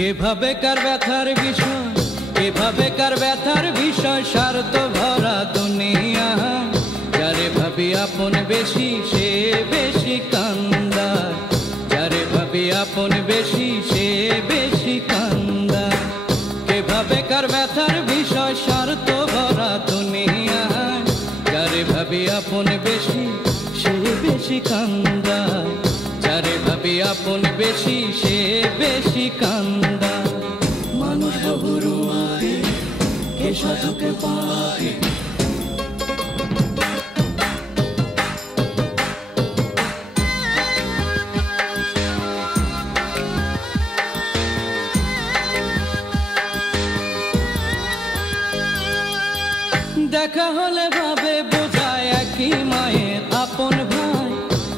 কেভাবে কার ব্যথার বিষয়, কেভাবে কার ব্যথার বিষয়, স্বার্থ ভরা দুনিয়া। যারে ভাবি আপন বেশি সে বেশি কান্দায়, যারে ভাবি আপন বেশি সে বেশি কান্দায়। কেভাবে কার ব্যথার বিষয়, স্বার্থ ভরা দুনিয়া। যারে ভাবি আপন বেশি সে বেশি কান্দায়, যারে ভাবি আপন বেশি সে বেশি কান্দায়। মানুষ বহুরু আগে কে সাধুকে পাগে, দেখা হলে ভাবে বোঝায় একই মায়ের আপন ভাই,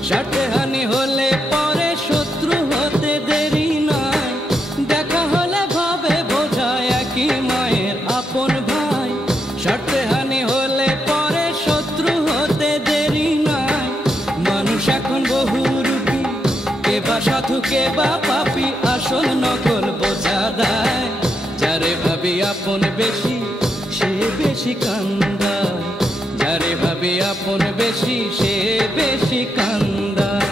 সাথে হানি হলে পরে শত্রু হতে দেরি নাই। দেখা হলে ভাবে বোঝায় একই মায়ের আপন ভাই, সাথে হানি হলে পরে শত্রু হতে দেরি নাই। মানুষ এখন বহুরূপী, কে বা সাধু কে বা পাপী, আসল নকল বোঝা দেয়। যারে ভাবি আপন বেশি সে বেশি কান্দায়, যারে ভাবি আপন বেশি সে বেশি কান্দায়।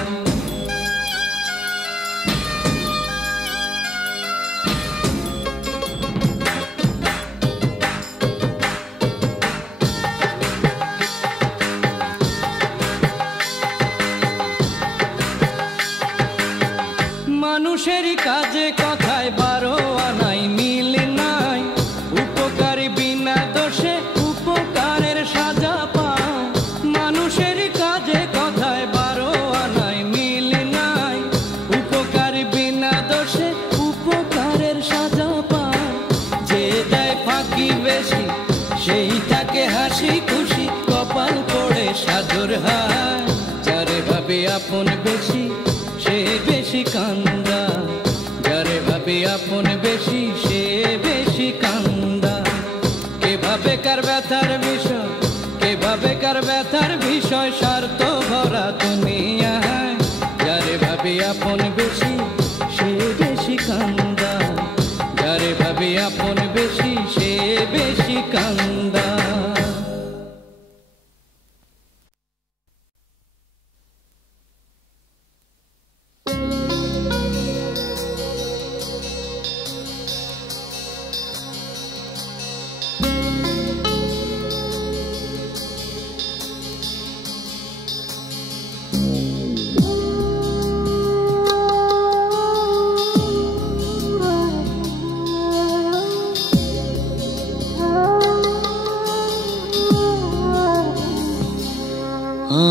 মানুষেরই কাজে কথায় বারো আনাই মিল নাই, উপকারী বিনা দোষে উপকারের সাজা পায়। মানুষেরই কাজে কথায় বারো আনাই মিল নাই, উপকারী বিনা দোষে উপকারের সাজা পায়। যে দেয় ফাঁকি বেশি সেই তাকে হাসি খুশি, কপাল পড়ে সাধুর হায়। যারে ভাবি আপন বেশি সে বেশি কান্দায়, যারে ভাবি আপন বেশি সে বেশি কান্দায়। কেভাবে কার ব্যথার বিষয়, কেভাবে কার ব্যথার বিষয়, স্বার্থ ভরা দুনিয়ায়। যারে ভাবি আপন বেশি সে বেশি কান্দায়, যারে ভাবি আপন বেশি সে বেশি কান্দায়।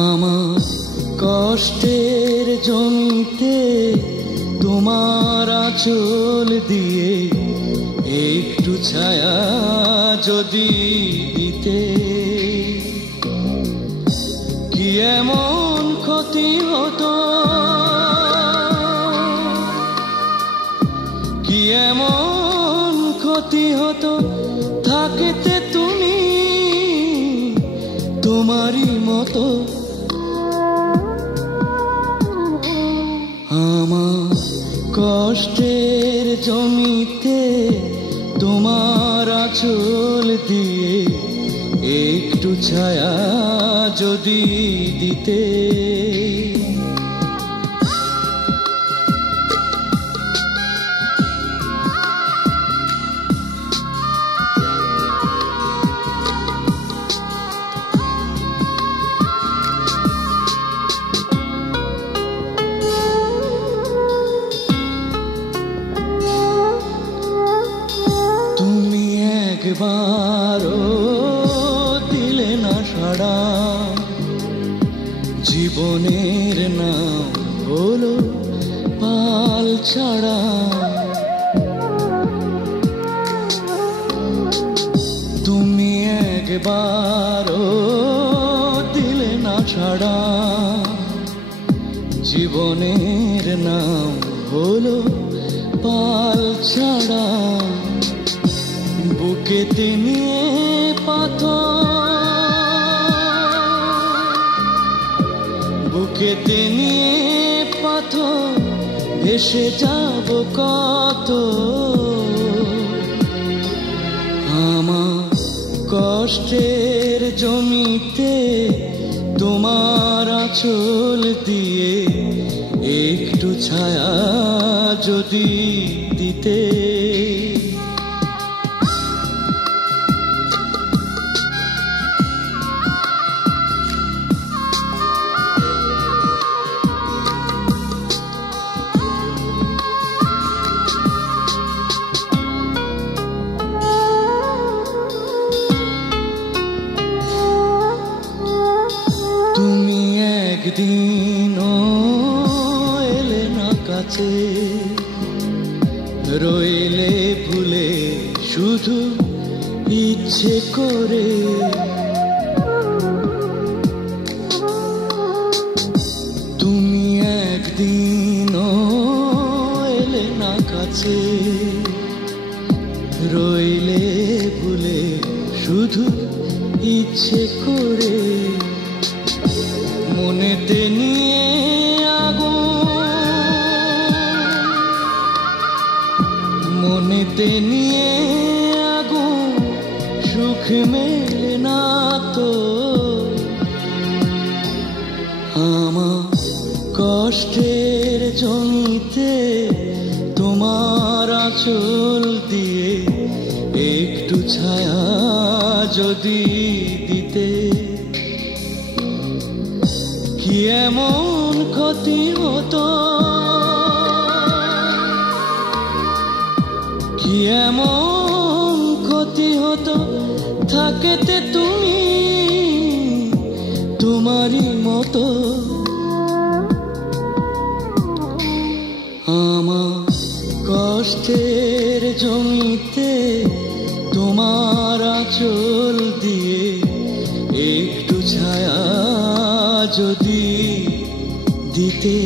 আমার কষ্টের জমিতে তোমার আঁচল দিয়ে একটু ছায়া যদি দিতে, কি এমন ক্ষতি হতো, কি এমন ক্ষতি হতো থাকতে তুমি তোমারই মতো। আমার কষ্টের জমিতে তোমার আঁচল দিয়ে একটু ছায়া যদি দিতে, একবারও দিলে না সাড়া, জীবনের নাম হলো পাল ছাড়া। তুমি একবারও দিলে না সাড়া, জীবনের নাম হলো পাল ছাড়া। বুকেতে নিয়ে পাথর, বুকেতে নিয়ে পাথর ভেসে যাব কত। আমার কষ্টের জমিতে তোমার আঁচল দিয়ে একটু ছায়া যদি দিতে। তুমি একদিনও এলে না কাছে, রইলে ভুলে শুধু ইচ্ছে করে। তুমি একদিনও এলে না কাছে, রইলে ভুলে শুধু ইচ্ছে করে। মনেতে নিয়ে আগুন, মনেতে নিয়ে আগুন, সুখ মেলে না তো। আমার কষ্টের জমিতে তোমার আঁচল দিয়ে একটু ছায়া যদি দিতে। কি এমন ক্ষতি হতো, কি এমন ক্ষতি হতো থাকতে তুমি তোমারই মতো। আমার কষ্টের জমিতে তোমার আঁচল দিয়ে একটু ছায়া যদি দিতে।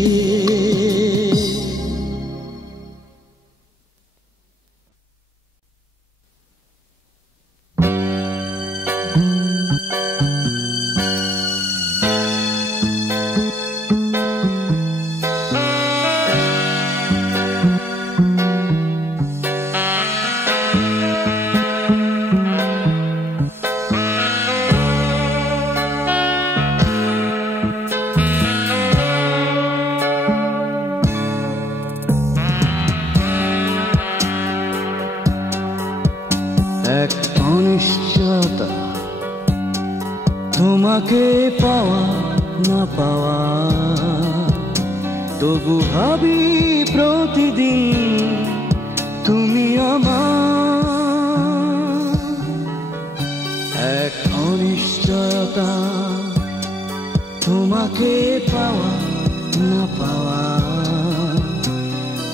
এক অনিশ্চয়তা, তোমাকে পাওয়া না পাওয়া, তবু ভাবি প্রতিদিন তুমি আমার। এক অনিশ্চয়তা, তোমাকে পাওয়া না পাওয়া,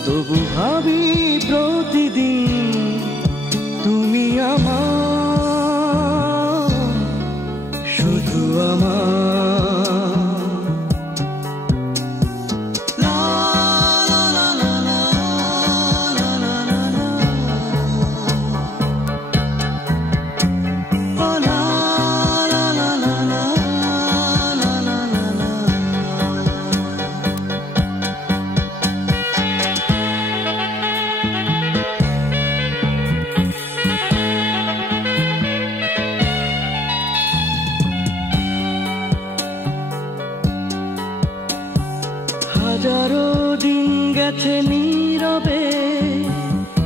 তবু ভাবি প্রতিদিন তুমি আমার, শুধু আমার। হাজারো দিন গেছে নীরবে,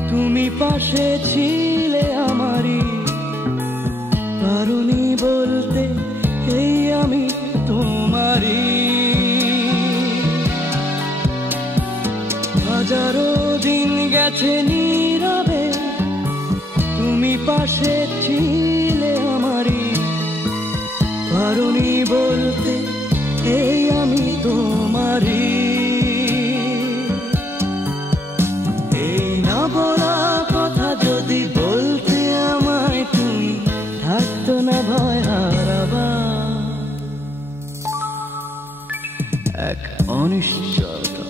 তুমি পাশে ছিলে আমারই, পারুনি বলতে এই আমি তোমারই। হাজারো দিন গেছে নীরবে, তুমি পাশে ছিলে আমারই, পারুনি বলতে এই আমি তোমারই। এই না বলা কথা যদি বলতে আমায় তুমি, থাকতো না ভয় হারাবা। এক অনিশ্চয়তা,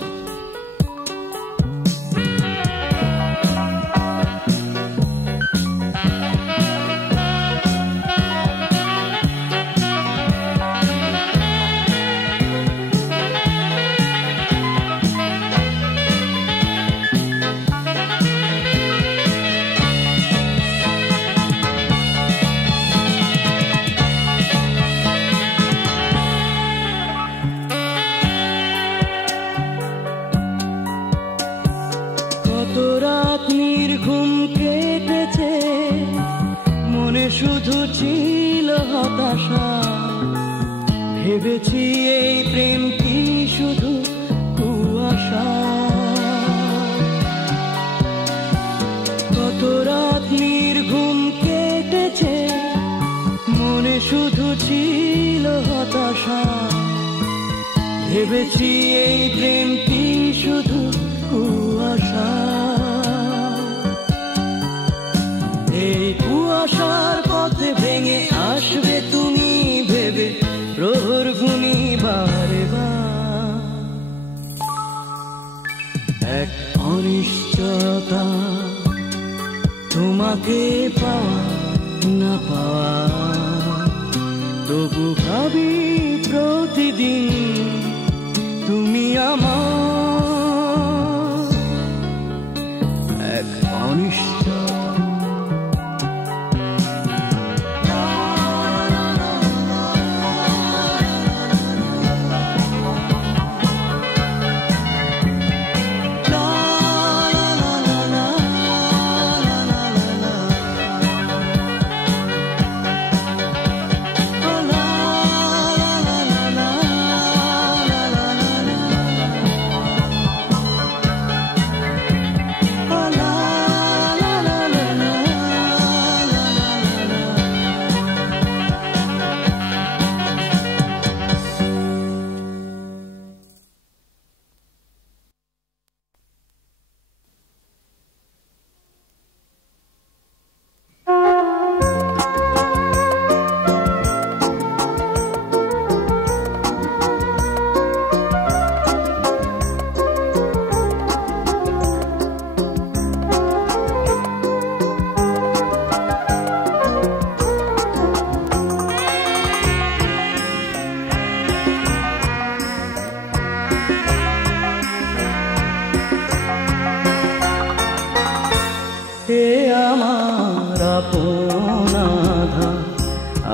শুধু ছিল হতাশা, ভেবেছি এই প্রেম কি শুধু কুয়াশা। কত রাত নির্ঘুম কেটেছে, মনে শুধু ছিল হতাশা, ভেবেছি এই প্রেম কি শুধু কুয়াশা। এই কুয়াশার পথে ভেঙে আসবে তুমি ভেবে প্রহর গুনি বারে বার। এক অনিশ্চয়তা, তোমাকে পাওয়া না পাওয়া, তবু ভাবি প্রতিদিন তুমি আমার। এক অনিশ্চয়তা।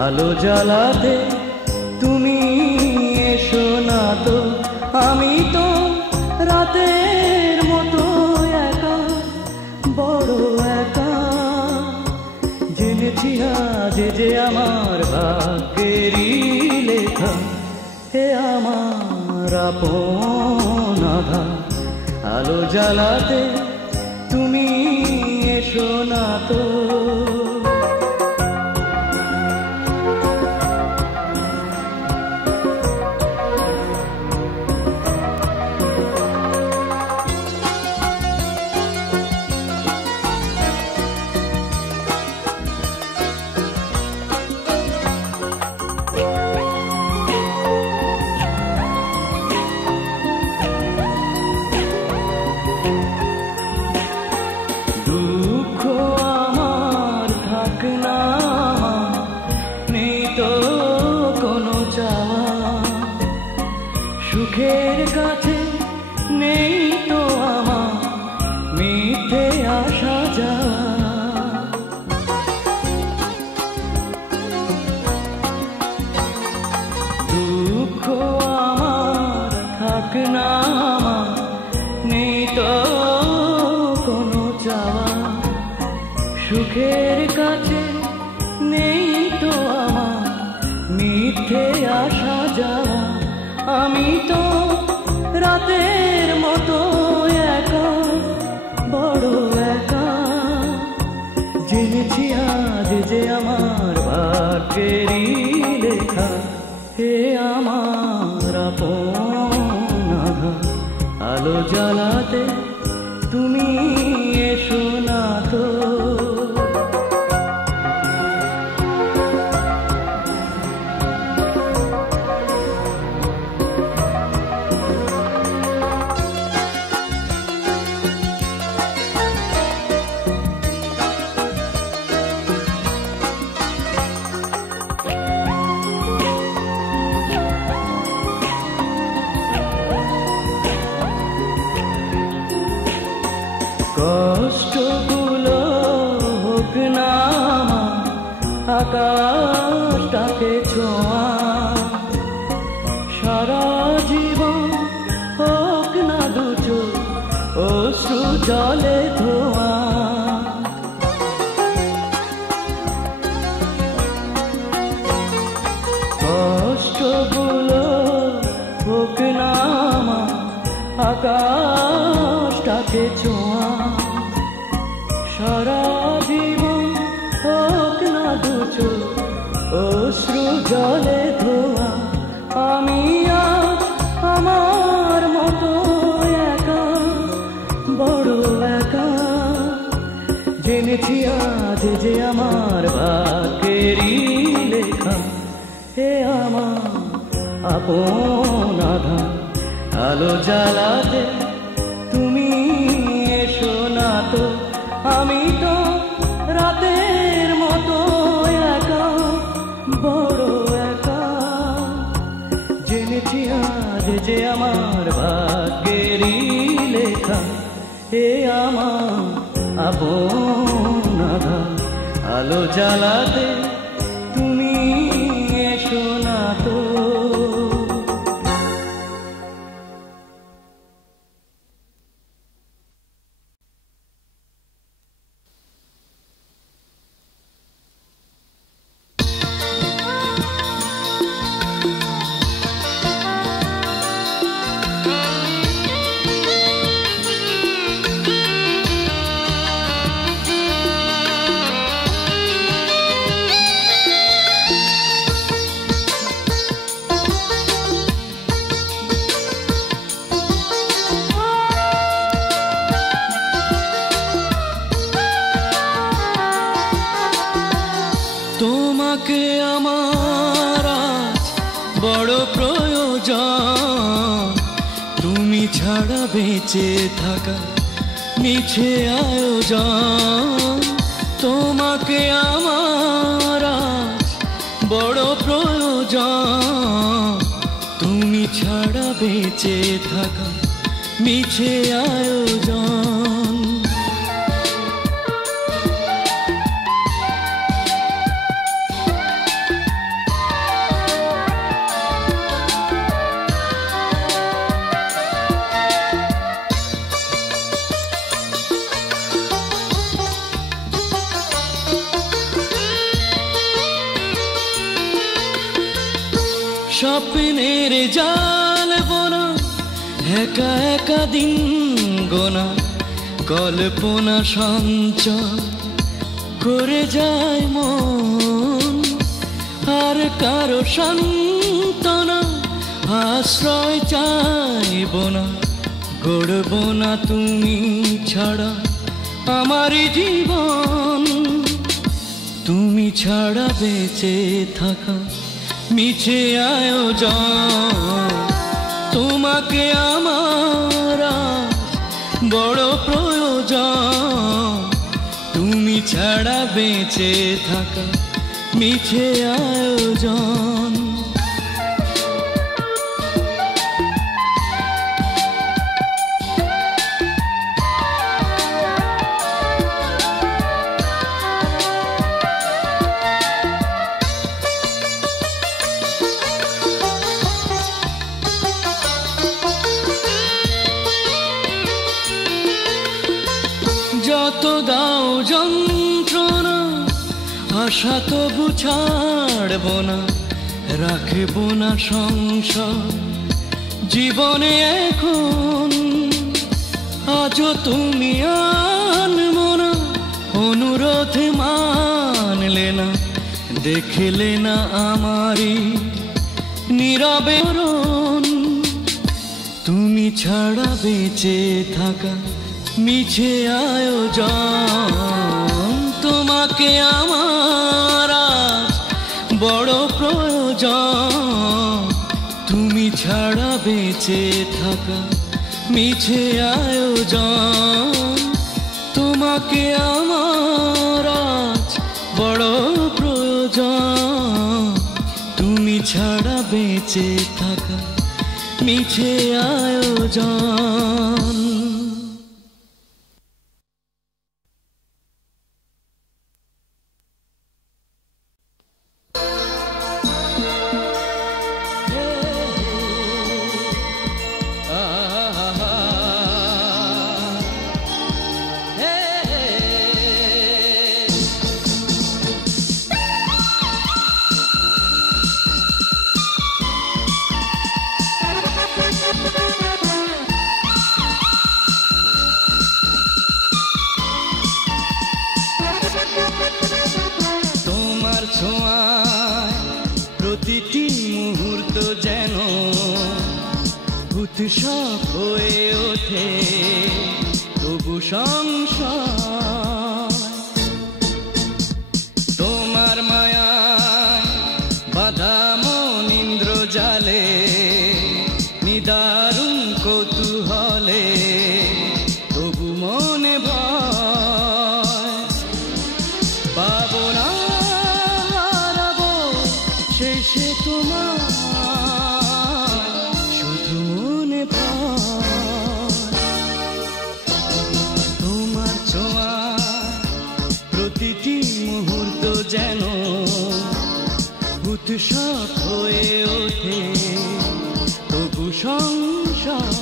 আলো জ্বালাতে তুমি এসো না তো, আমি তো রাতের মতো একা, বড় একা। জেনেছি আজ যে আমার ভাগ্যেরই লেখা, হে আমার আপন আধার, আলো জ্বালাতে তুমি এসো না তো। সুখের কাছে নেই তো আমার মিথ্যে আসা যাওয়া, দুঃখ আমার থাক না, আমার নেই তো কোনো চাওয়া। সুখের কাছে নেই তো আমার মিথ্যে আসা যাওয়া, আমি তো রাতের মতো একা, বড় একা। জেনেছি আজ যে আমার ভাগ্যেরই লেখা, হে আমার আপন আধার, আলো জ্বালাতে তুমি এসো না তো। কষ্টগুলো হোক না আকাশটাকে ছোঁয়া, সারা জীবন হোক না দুচো অশ্রু জলে ধোয়া। আকাশটাকে ছোঁয়া সারা জীবন হোক না দুচো অশ্রু জলে ধোয়া আমি আজ আমার মতো একা বড় একা জেনেছি আজ যে আমার ভাগ্যেরই লেখা হে আমার আপন আধার আলো জ্বালাতে তুমি এসো না তো আমি তো রাতের মতো একা বড় একা জেনেছি আজ যে আমার ভাগ্যেরই লেখা হে আমার আপন আধার আলো জ্বালাতে তুমি এসো না তো তোমাকে আমার আজ বড় প্রয়োজন তুমি ছাড়া বেঁচে থাকা মিছে আয়োজন তোমাকে আমার আজ বড় প্রয়োজন তুমি ছাড়া বেঁচে থাকা মিছে আয়োজন স্বপ্নের জাল বোনা একা একা দিন গোনা কল্পনা সঞ্চয় করে যায় মন আর কারো সান্ত্বনা আশ্রয় চাইব না গড়ব না তুমি ছাড়া আমার জীবন তুমি ছাড়া বেঁচে থাকা মিছে আয়োজন তোমাকে আমার বড় প্রয়োজন তুমি ছাড়া বেঁচে থাকা মিছে আয়োজন যত দাও যন্ত্রণা আশা তবু ছাড়ব না রাখব না সংসার জীবনে এখন আজও তুমি আনবো না অনুরোধ মানলে না দেখলে না আমারই নীরবে মরণ তুমি ছাড়া বেঁচে থাকা মিছে আয়োজন তোমাকে আমার বড় প্রয়োজন তুমি ছাড়া বেঁচে থাকা মিছে আয়োজন তোমাকে আমার বড় প্রয়োজন তুমি ছাড়া বেঁচে থাকা মিছে আয়োজন উৎসব হয়ে ওঠে তবু সংসার। তোমার মায়া বাধা মন ইন্দ্রজালে, নিদারুণ কৌতূহলে তবু মনে ভয়। পাবো না হারাবো শেষে তোমার, শুধু মনে ভয়। তোমার ছোঁয়া প্রতিটি মুহূর্ত যেন উৎসব হয়ে ওঠে তবু সংসার।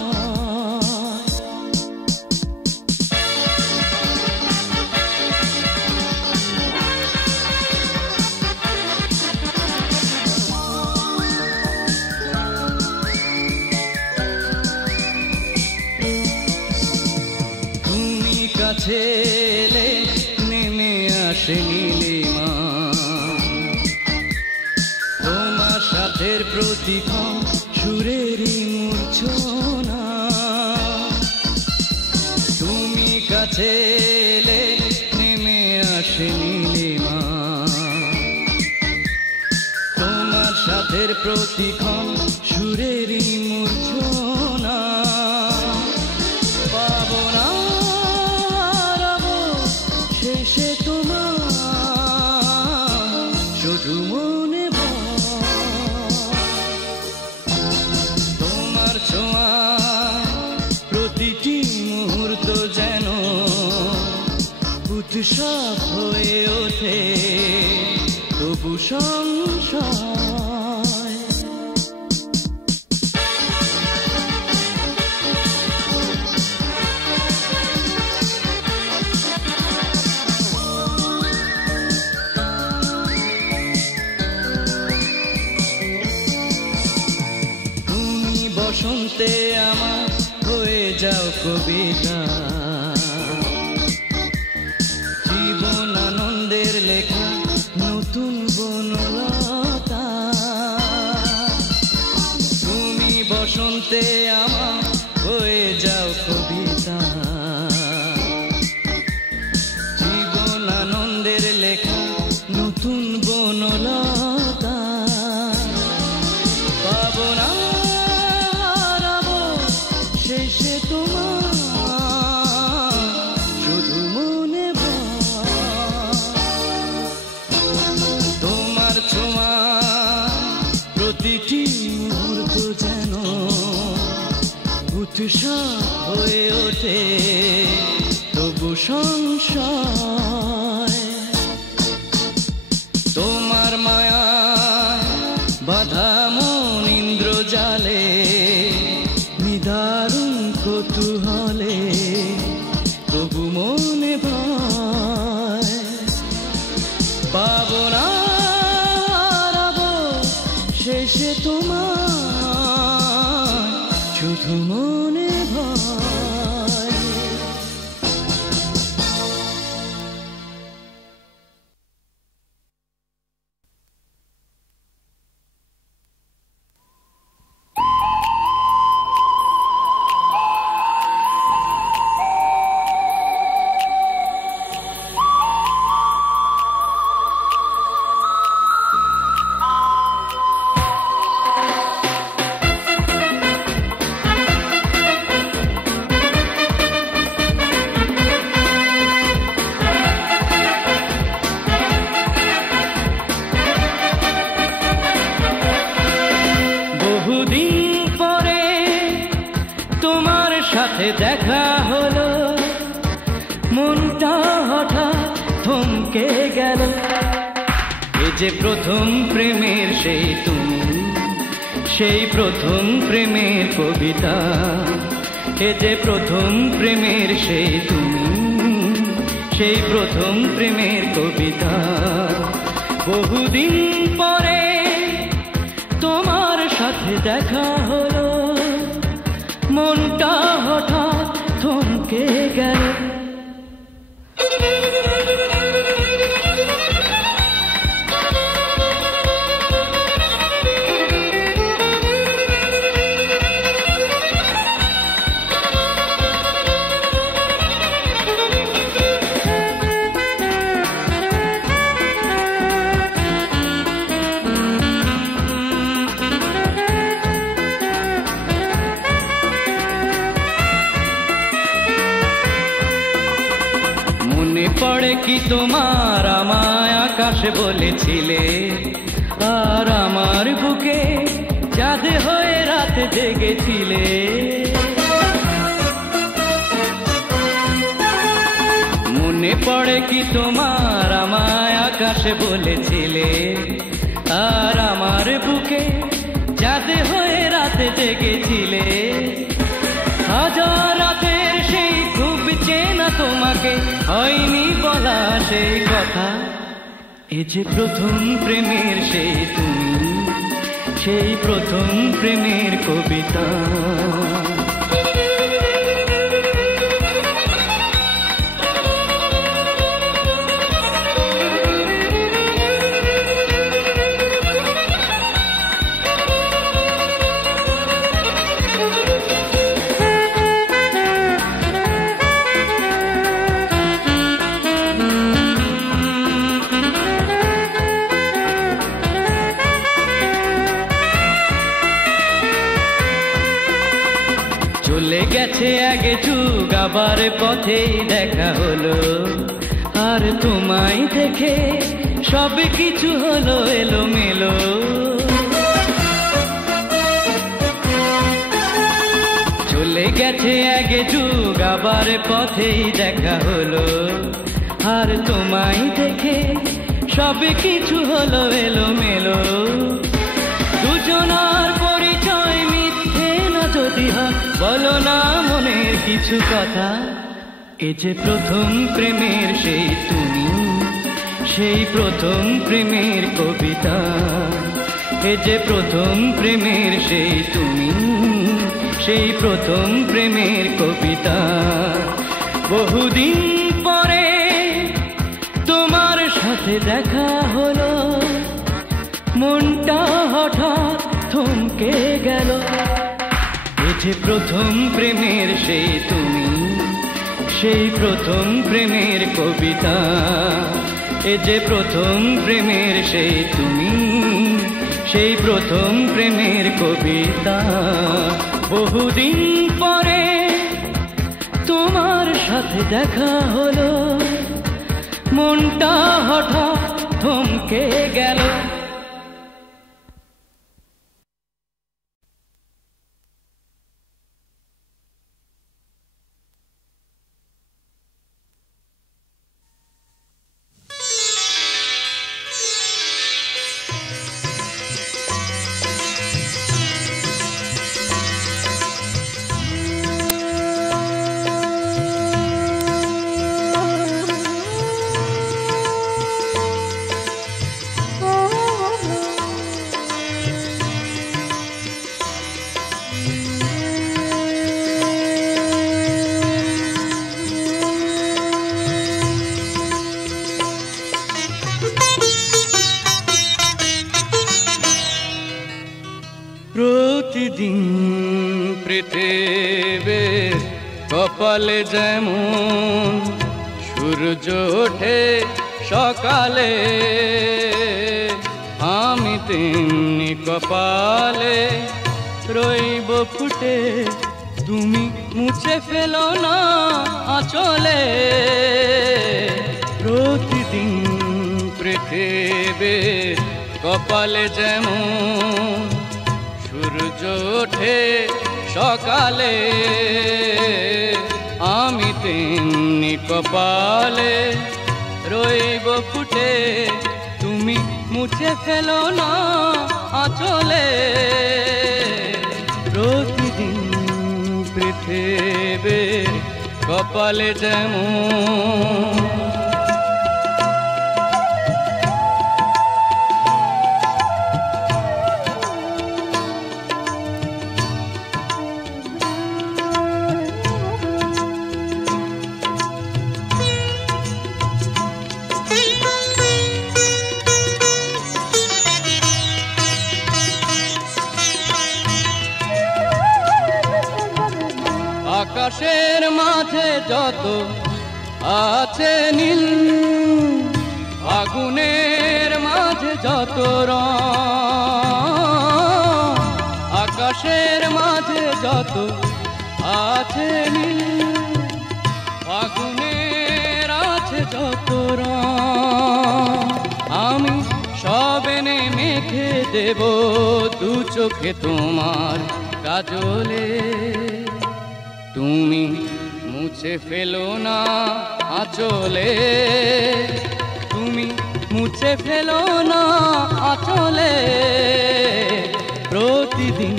তুমি কাছে এলে নেমে আসে নীলিমা, তোমার সাথের প্রতিক্ষণ সুরেরই মূর্ছনা। তুমি কাছে এলে নেমে আসে নীলিমা, তোমার সাথের প্রতিক্ষণ সুরেরই মূর্ছনা। পাবো না হারাবো শেষে তোমার, শুধু মনে তোমার ছোঁয়া প্রতিটি মুহূর্ত যেন উৎসব হয়ে ওঠে তবু সংসার। বসন্তে আমার হয়ে যাও কবিতা, জীবন আনন্দের লেখা নতুন বনলতা। তুমি বসন্তে আমার হয়ে যাও কবিতা, জীবন আনন্দের লেখা নতুন বনলতা। পাবো না শেষে তোমার, শুধু মনে ভয়। তোমার ছোঁয়া প্রতিটি মুহূর্ত যেন উৎসব হয়ে ওঠে তবু সংসার। তোমার মায়া বাধা মন ইন্দ্রজালে, নিদারুণ কৌতূহলে তবু মনে ভয়। পাবো না হারাবো শেষে তোমার, শুধু মনে ভয়। দেখা হলো মনটা হঠাৎ থমকে গেল। এ যে প্রথম প্রেমের সেই তুমি, সেই প্রথম প্রেমের কবিতা। এ যে প্রথম প্রেমের সেই তুমি, সেই প্রথম প্রেমের কবিতা। বহুদিন পরে তোমার সাথে দেখা হলো, মনটা হঠাৎ থমকে গেল। পড়ে কি তোমার আমায় আকাশে বলেছিলে, আর আমার বুকে চাঁদ হয়ে রাতে জেগেছিলে। মনে পড়ে কি তোমার আমায় আকাশে বলেছিলে, আর আমার বুকে চাঁদ হয়ে রাতে জেগেছিলে। হাজার রাতের সেই খুব চেনা তোমাকে হয়নি বলা সেই কথা। এ যে প্রথম প্রেমের সেই তুমি, সেই প্রথম প্রেমের কবিতা। চলে গেছে আগে যুগ, আবার পথেই দেখা হলো, আর তোমায় দেখে সব কিছু হলো এলোমেলো। চলে গেছে আগে যুগ, আবার পথেই দেখা হলো, আর তোমায় দেখে সব কিছু হলো এলোমেলো। দুজনার পরিচয় মিথ্যে না যদি হয়, বলো না মনের কিছু কথা। এ যে প্রথম প্রেমের সেই তুমি, সেই প্রথম প্রেমের কবিতা। এ যে প্রথম প্রেমের সেই তুমি, সেই প্রথম প্রেমের কবিতা। বহুদিন পরে তোমার সাথে দেখা হলো, মনটা হঠাৎ থমকে গেল। এ যে প্রথম প্রেমের সেই তুমি, সেই প্রথম প্রেমের কবিতা। এ যে প্রথম প্রেমের সেই তুমি, সেই প্রথম প্রেমের কবিতা। বহুদিন পরে তোমার সাথে দেখা হলো, মনটা হঠাৎ থমকে গেল। প্রতিদিন পৃথিবীর কপালে যেমন সূর্য ওঠে সকালে, আমি তেমনি কপালে রইব ফুটে। তুমি মুছে ফেলো না আঁচলে। প্রতিদিন পৃথিবীর কপালে যেমন সূর্য ওঠে সকালে, আমি তেমনি কপালে রইব ফুটে। তুমি মুছে ফেলো না আঁচলে। প্রতিদিন পৃথিবীর কপালে যেমন আকাশের মাঝে যত আছে নীল, আগুনের মাঝে যত রং। আকাশের মাঝে যত আছে নীল, আগুনের আছে যত দেব দু চোখে তোমার কাজলে। তুমি মুছে ফেলো না আঁচলে, তুমি মুছে ফেলো না আঁচলে। প্রতিদিন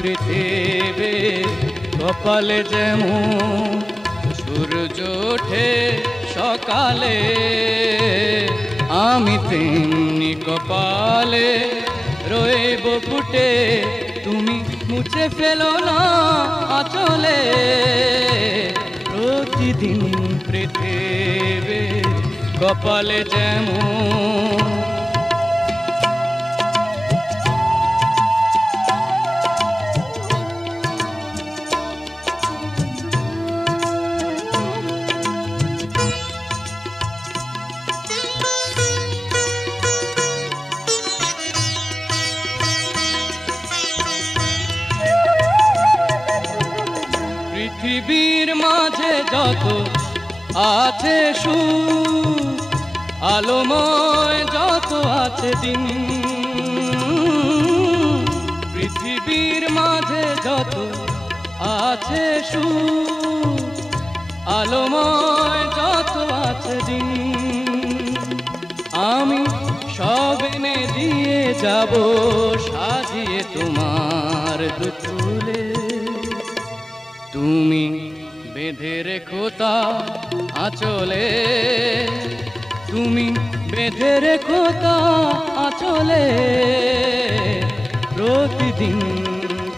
পৃথিবীর কপালে যেমন সূর্য ওঠে সকালে, আমি তেমনি কপালে রইব ফুটে। তুমি মুছে ফেলো না আঁচলে, প্রতিদিন পৃথিবীর কপালে যেমন। পৃথিবীর মাঝে যত আছে সুখ, আলোময় যত আছে দিন, পৃথিবীর মাঝে যত আছে সুখ, আলোময় যত আছে দিন, আমি সব এনে দিয়ে যাব সাজিয়ে তোমার দুকুলে। তুমি বেঁধে রেখো তা আঁচলে, তুমি বেঁধে রেখো তা আঁচলে। প্রতিদিন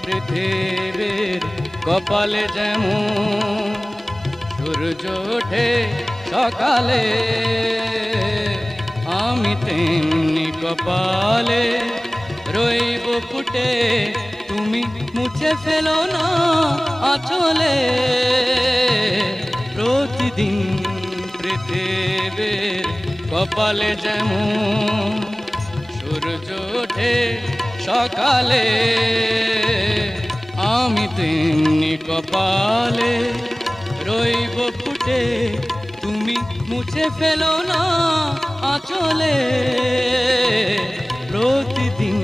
পৃথিবীর কপালে যেমন সূর্য ওঠে সকালে, আমি তেমনি কপালে রইব ফুটে। তুমি মুছে ফেলো না আঁচলে, প্রতিদিন পৃথিবীর কপালে যেমন সূর্য ওঠে সকালে, আমি তেমনি কপালে রইব ফুটে। তুমি মুছে ফেলো না আঁচলে, প্রতিদিন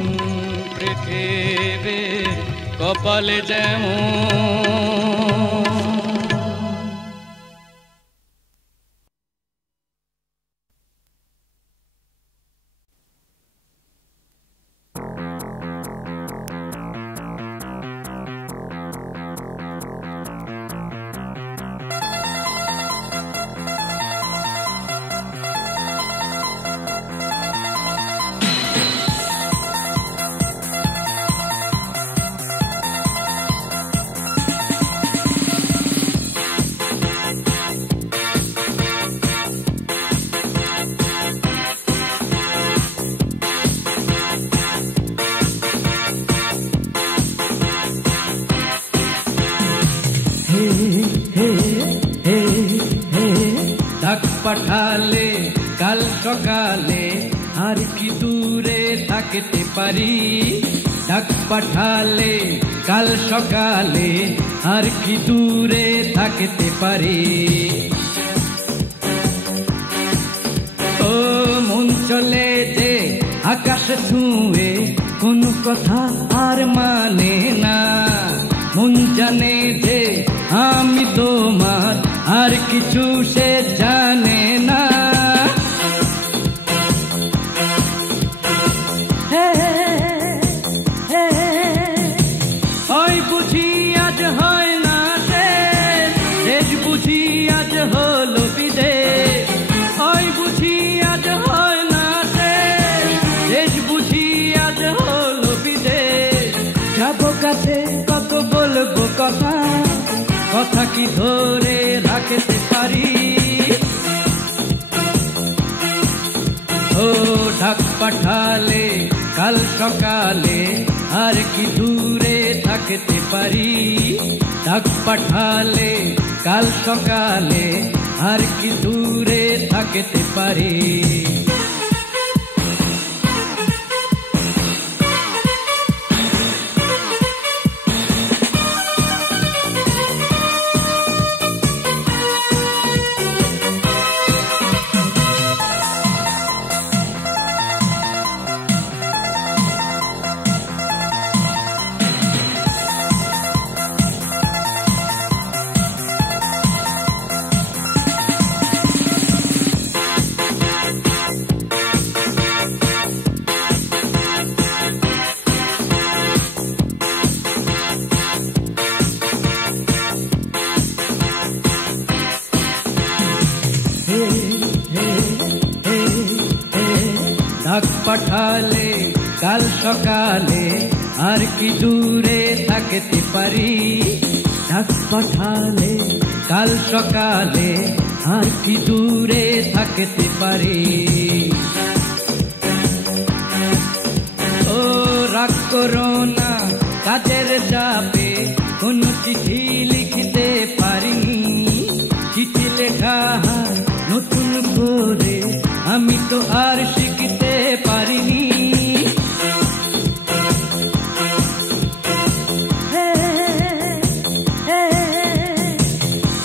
পৃথিবীর কপালে যেমন। ডাক পাঠালে কাল সকালে আর কি দূরে থাকতে পারি, ডাক পাঠালে কাল সকালে আর কি দূরে থাকতে পারি। ও মন চলে যে আকাশ ছুঁয়ে কোন কথা আর মানে না, মন জানে যে আমি তোমার আর কিছু সে জানে না। ওই বুঝি আজ হয় না দেশ বুঝি আজ হলো বিদেশ, ওই বুঝি আজ হয় না দেশ বুঝি আজ হলো বিদেশ। যাবো কাছে কত বলবো কথা, কথা কি ধরে রাখতে পারি। ও ডাক পাঠালে কাল সকালে আর কি দূরে থাকতে পারি, ডাক পাঠালে কাল সকালে আর কি দূরে থাকতে পারি। ডাক পাঠালে কাল সকালে আর কি দূরে থাকতে পারি। ডাক পাঠালে কাল সকালে আর কি দূরে থাকতে পারি। ও রাগ করো না কাজের চাপে কোনো চিঠি লিখতে পারিনি। চিঠি লেখা নতুন করে আমি তো আর শিখতে পারিনি।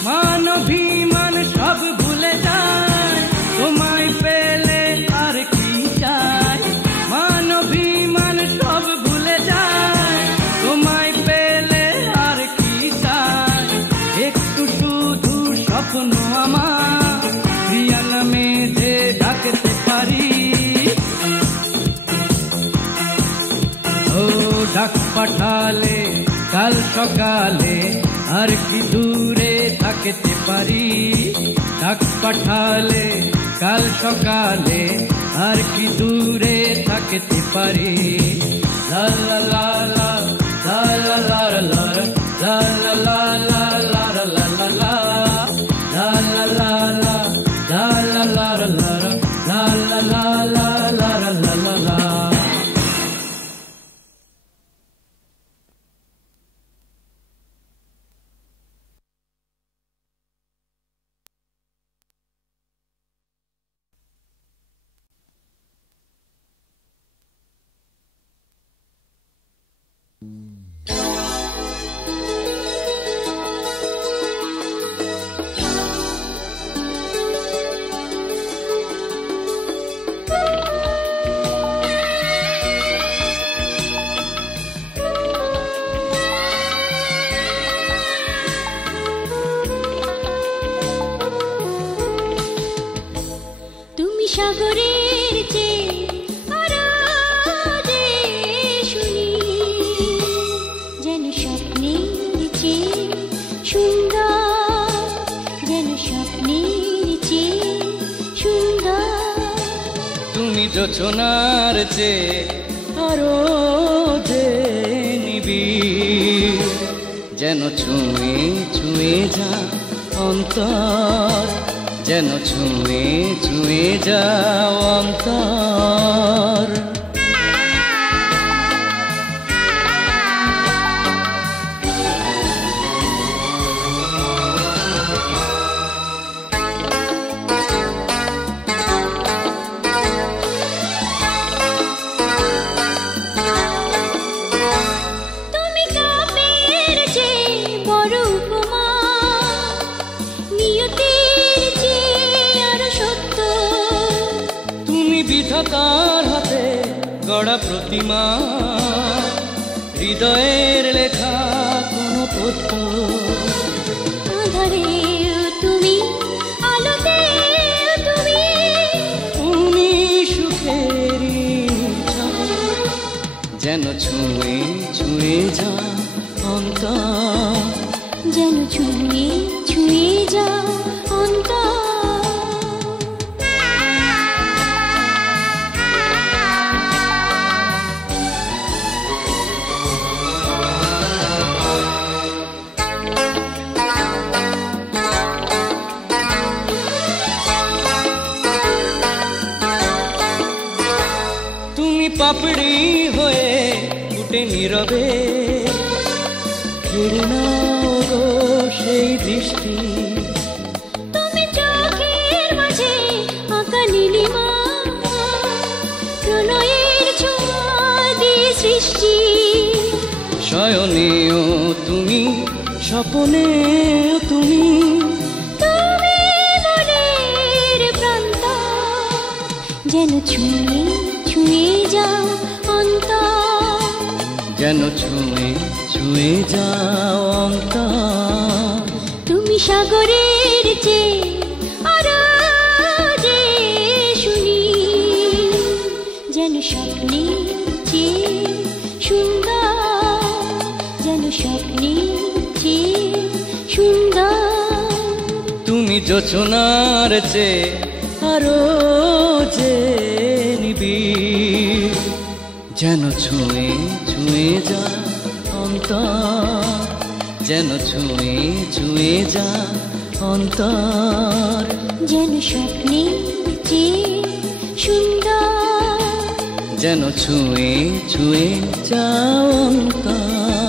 মান অভিমান সব ভুলে যায় তোমায় পেলে আর কি চাই। মান অভিমান সব ভুলে যায় তোমায় পেলে আর কি চাই। একটু শুধু স্বপ্ন আমার প্রিয়া নামে যে ডাকতে পারি। ও ডাক পাঠালে কাল সকালে আর কি দূরে থাকতে পারি। ডাক পাঠালে কাল সকালে আর কি দূরে থাকতে পারি। লা লা লা লা লা লা লা লা লা লা লা লা লা লা লা লা la la la la la la la la la la la la la la la. সাগরের চেয়ে আরো শুনি যেন স্বপ্নের চেয়ে সুন্দর, যেন স্বপ্নের চেয়ে সুন্দর। তুমি যোচনার চেয়ে আরো নিবিড়, যেন ছুঁয়ে ছুঁয়ে যা অন্তর, যেন ছুঁয়ে ছুঁয়ে যাও অন্তর। বিধাতার হাতে গড়া প্রতিমা, হৃদয়ের লেখা কোন পদ্য। আঁধারে তুমি, আলোতে তুমি, তুমি সুখেরই যেন ছুঁয়ে ছুঁয়ে যা অন্তর, যেন ছুঁয়ে ছুঁয়ে যা অন্তর। পাপড়ি হয়ে ফুটে নীরবে, কেড়ে নাও গো সেই দৃষ্টি। তুমি চোখের মাঝে আঁকা নীলিমা, প্রণয়ের ছোঁয়া দিয়ে সৃষ্টি। শয়নেও তুমি, স্বপ্নেও তুমি, তুমি মনের প্রান্ত, যেন ছুঁয়ে ছুঁয়ে যাও অন্তর, যেন ছুঁয়ে ছুঁয়ে যাও অন্তর। তুমি সাগরের চেয়ে আরো শুনি, যেন স্বপ্নের চেয়ে সুন্দর, যেন স্বপ্নের চেয়ে সুন্দর। তুমি যোচনার চেয়ে আরো পৃথিবী যেন ছুঁয়ে ছুঁয়ে যা অন্তর, যেন ছুঁয়ে ছুঁয়ে যা অন্তর, যেন স্বপ্নের চেয়ে সুন্দর, যেন ছুঁয়ে ছুঁয়ে যা অন্তর।